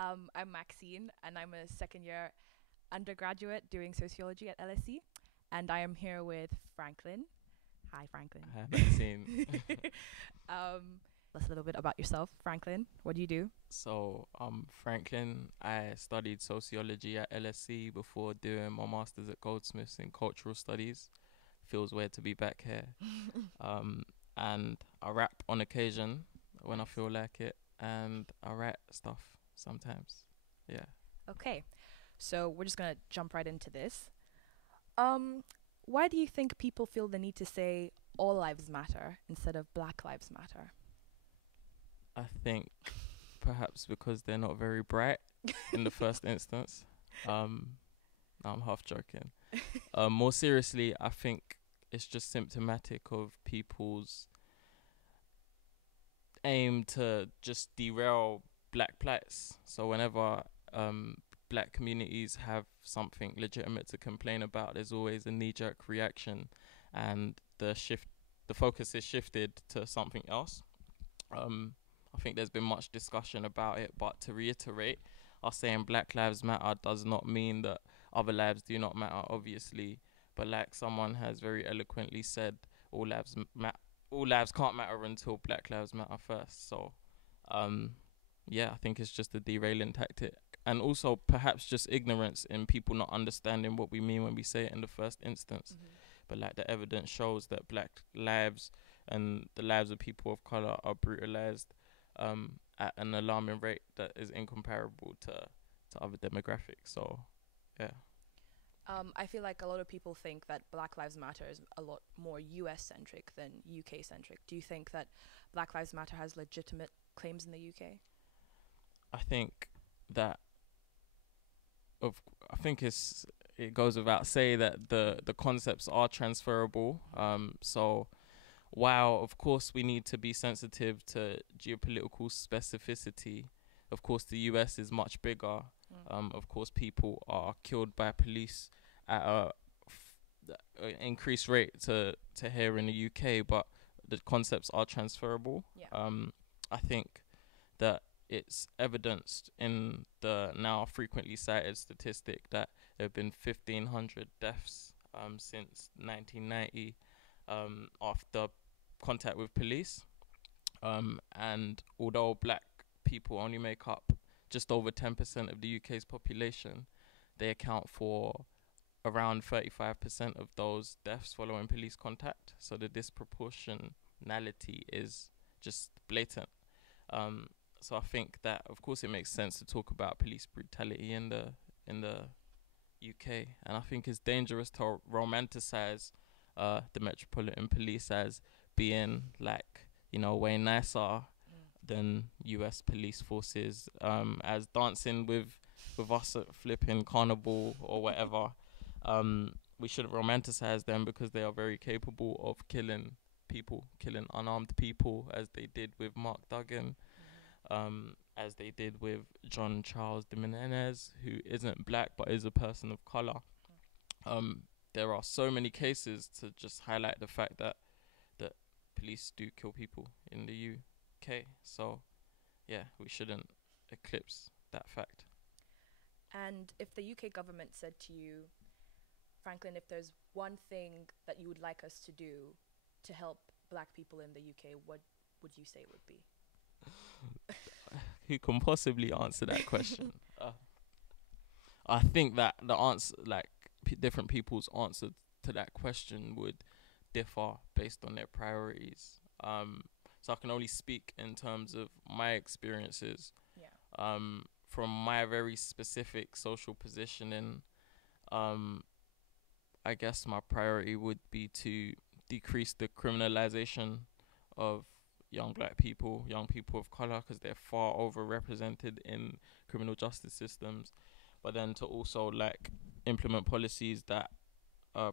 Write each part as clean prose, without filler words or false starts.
I'm Maxine, and I'm a second year undergraduate doing sociology at LSE. And I am here with Franklyn. Hi, Franklyn. Hi, Maxine. um, Let's a little bit about yourself, Franklyn. What do you do? So, Franklin. I studied sociology at LSE before doing my master's at Goldsmiths in cultural studies. Feels weird to be back here. Um, and I rap on occasion when I Nice. feel like it, and I write stuff sometimes. Yeah. Okay, so we're just gonna jump right into this. Um, why do you think people feel the need to say all lives matter instead of Black Lives Matter? I think perhaps because they're not very bright in the first instance. Um, no, I'm half joking. More seriously, I think it's just symptomatic of people's aim to just derail black plights. So whenever um, black communities have something legitimate to complain about, there's always a knee-jerk reaction, and the focus is shifted to something else. Um, I think there's been much discussion about it, but to reiterate, us saying Black Lives Matter does not mean that other lives do not matter, obviously. But like someone has very eloquently said, all lives all lives can't matter until Black Lives Matter first. So, um, yeah, I think it's just a derailing tactic, and also perhaps just ignorance in people not understanding what we mean when we say it in the first instance. Mm-hmm. But like the evidence shows that black lives and the lives of people of color are brutalized at an alarming rate that is incomparable to other demographics. So, yeah. I feel like a lot of people think that Black Lives Matter is a lot more US centric than UK centric. Do you think that Black Lives Matter has legitimate claims in the UK? I think that of I think it goes without say that the concepts are transferable. So while of course we need to be sensitive to geopolitical specificity, of course the US is much bigger. Mm. Of course people are killed by police at increased rate to here in the UK, but the concepts are transferable. Yeah. I think that it's evidenced in the now frequently cited statistic that there have been 1,500 deaths since 1990 after contact with police. And although black people only make up just over 10% of the UK's population, they account for around 35% of those deaths following police contact. So the disproportionality is just blatant. Um, so I think that, of course, it makes sense to talk about police brutality in the UK, and I think it's dangerous to romanticize the Metropolitan Police as being like way nicer Mm. than US police forces, as dancing with us at flipping carnival or whatever. We shouldn't romanticize them because they are very capable of killing people, killing unarmed people, as they did with Mark Duggan, Mm-hmm. as they did with John Charles de Menendez, who isn't black but is a person of color. Um, there are so many cases to just highlight the fact that police do kill people in the UK. So yeah, we shouldn't eclipse that fact. And if the UK government said to you, Franklin, if there's one thing that you would like us to do to help Black people in the UK, what would you say it would be? Who can possibly answer that question? I think that the answer, like different people's answer to that question, would differ based on their priorities. So I can only speak in terms of my experiences. Yeah. From my very specific social positioning, um, I guess my priority would be to decrease the criminalization of young people of color, because they're far overrepresented in criminal justice systems. But then to also like implement policies that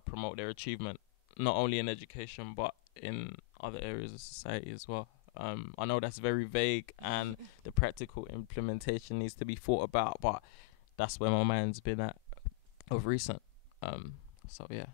promote their achievement, not only in education but in other areas of society as well. I know that's very vague, and the practical implementation needs to be thought about, but that's where my mind's been at of recent. So yeah.